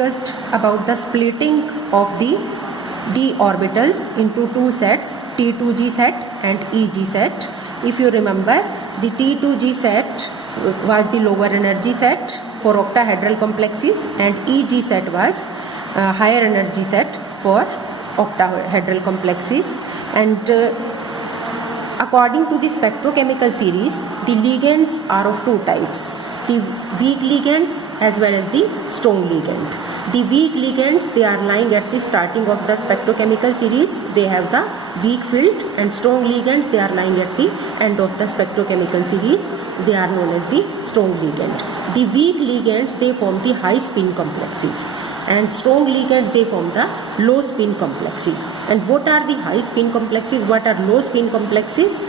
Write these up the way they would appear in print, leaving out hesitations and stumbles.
discussed about the splitting of the d orbitals into two sets, T2g set and Eg set. If you remember, the T2g set was the lower energy set for octahedral complexes and Eg set was higher energy set for octahedral complexes. And according to the spectrochemical series, the ligands are of two types, the weak ligands as well as the strong ligand. The weak ligands, they are lying at the starting of the spectrochemical series, they have the weak field, and strong ligands, they are lying at the end of the spectrochemical series, they are known as the strong ligand. The weak ligands, they form the high spin complexes, and strong ligands, they form the low spin complexes. And what are the high spin complexes, what are low spin complexes,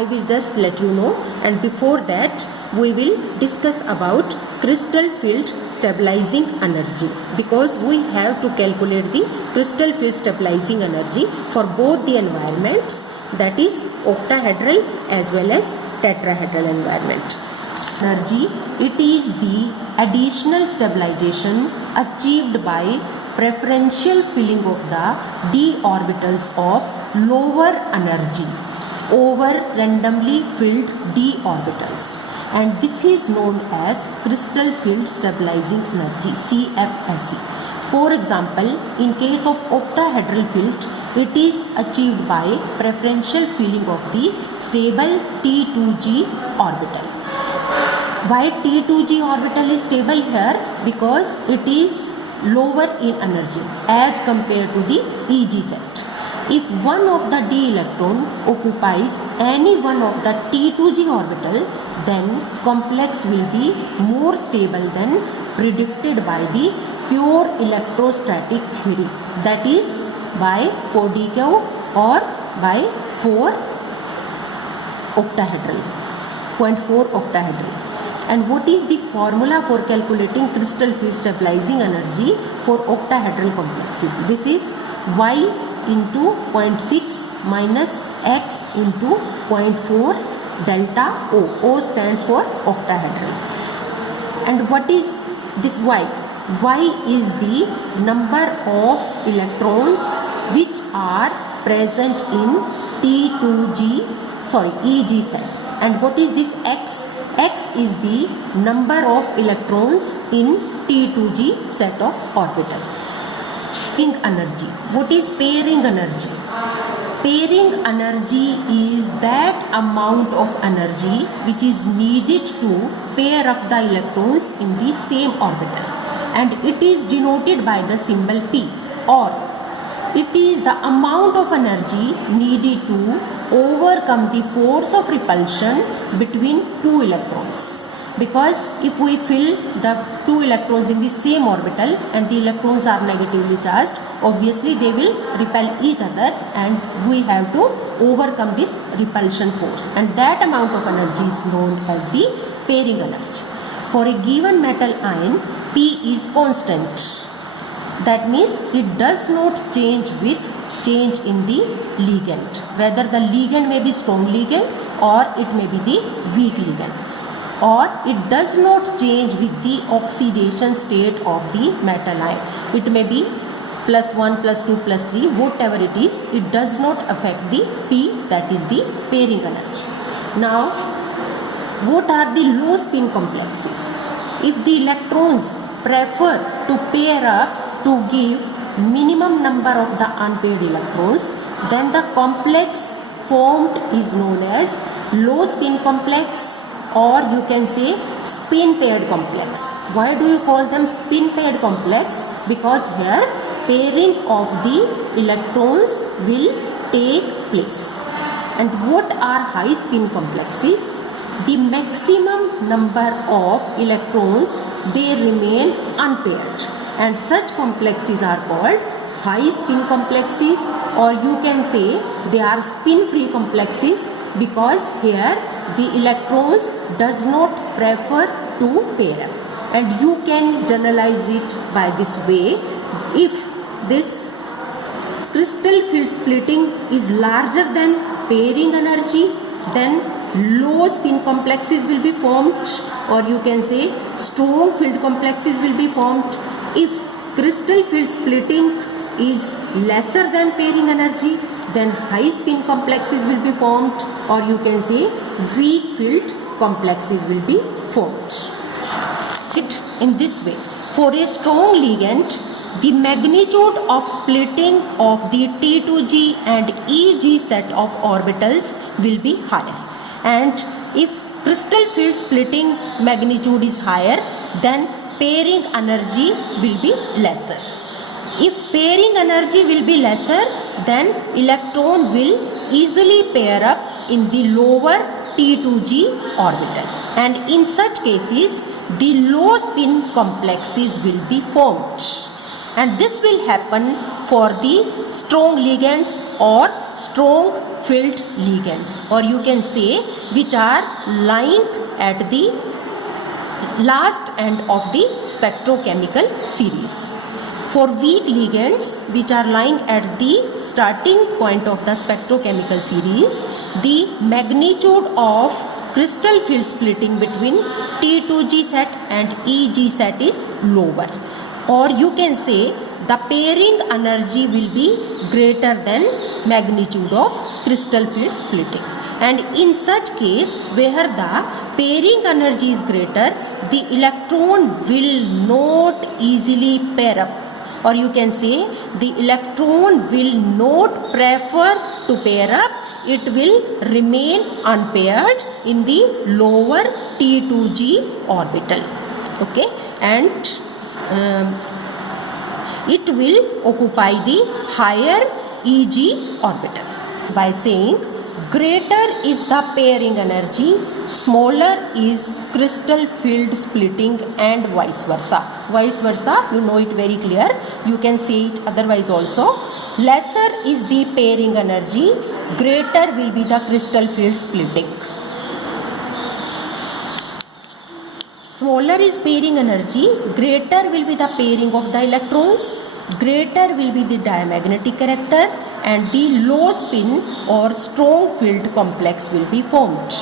I will just let you know. And before that, we will discuss about crystal field stabilizing energy, because we have to calculate the crystal field stabilizing energy for both the environments, that is octahedral as well as tetrahedral environment. Energy, it is the additional stabilization achieved by preferential filling of the d orbitals of lower energy over randomly filled d orbitals, and this is known as crystal field stabilizing energy, CFSE. For example, in case of octahedral field, it is achieved by preferential filling of the stable T2g orbital. Why T2g orbital is stable here? Because it is lower in energy as compared to the Eg set. If one of the d electron occupies any one of the T2g orbital, then complex will be more stable than predicted by the pure electrostatic theory, that is by 4dq or by 4 octahedral, 0.4 octahedral. And what is the formula for calculating crystal field stabilizing energy for octahedral complexes? This is y into 0.6 minus x into 0.4 delta O. O stands for octahedral. And what is this y? Y is the number of electrons which are present in Eg set. And what is this x? X is the number of electrons in T2g set of orbital. Pairing energy. What is pairing energy? Pairing energy is that amount of energy which is needed to pair up the electrons in the same orbital, and it is denoted by the symbol P, or it is the amount of energy needed to overcome the force of repulsion between two electrons. Because if we fill the two electrons in the same orbital and the electrons are negatively charged, obviously they will repel each other, and we have to overcome this repulsion force, and that amount of energy is known as the pairing energy. For a given metal ion, P is constant. That means it does not change with change in the ligand, whether the ligand may be strong ligand or it may be the weak ligand, or it does not change with the oxidation state of the metal ion. It may be +1, +2, +3, whatever it is, it does not affect the P, that is the pairing energy. Now, what are the low spin complexes? If the electrons prefer to pair up to give minimum number of the unpaired electrons, then the complex formed is known as low spin complex, or you can say spin paired complex. Why do you call them spin paired complex? Because here pairing of the electrons will take place. And what are high spin complexes? The maximum number of electrons, they remain unpaired, and such complexes are called high spin complexes, or you can say they are spin free complexes, because here the electrons does not prefer to pair up. And you can generalize it by this way: if this crystal field splitting is larger than pairing energy, then low spin complexes will be formed, or you can say strong field complexes will be formed. If crystal field splitting is lesser than pairing energy, then high spin complexes will be formed, or you can say weak field complexes will be formed. It in this way. For a strong ligand, the magnitude of splitting of the T2G and EG set of orbitals will be higher. And if crystal field splitting magnitude is higher, then pairing energy will be lesser. If pairing energy will be lesser, then electron will easily pair up in the lower T2G orbital. And in such cases, the low spin complexes will be formed. And this will happen for the strong ligands or strong filled ligands, or you can say which are lying at the last end of the spectrochemical series. For weak ligands which are lying at the starting point of the spectrochemical series, the magnitude of crystal field splitting between T2G set and EG set is lower, or you can say the pairing energy will be greater than magnitude of crystal field splitting. And in such case, where the pairing energy is greater, the electron will not easily pair up, or you can say the electron will not prefer to pair up. It will remain unpaired in the lower T2G orbital. Okay, and it will occupy the higher EG orbital. By saying greater is the pairing energy, smaller is crystal field splitting, and vice versa. Vice versa, you know it very clear. You can say it otherwise also. Lesser is the pairing energy, greater will be the crystal field splitting. Smaller is pairing energy, greater will be the pairing of the electrons, greater will be the diamagnetic character, and the low spin or strong field complex will be formed.